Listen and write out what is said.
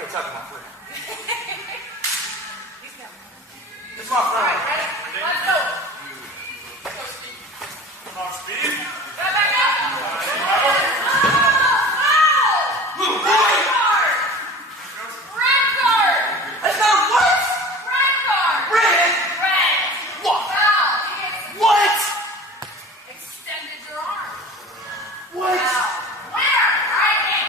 can't talk to my friend. He's coming. It's my friend.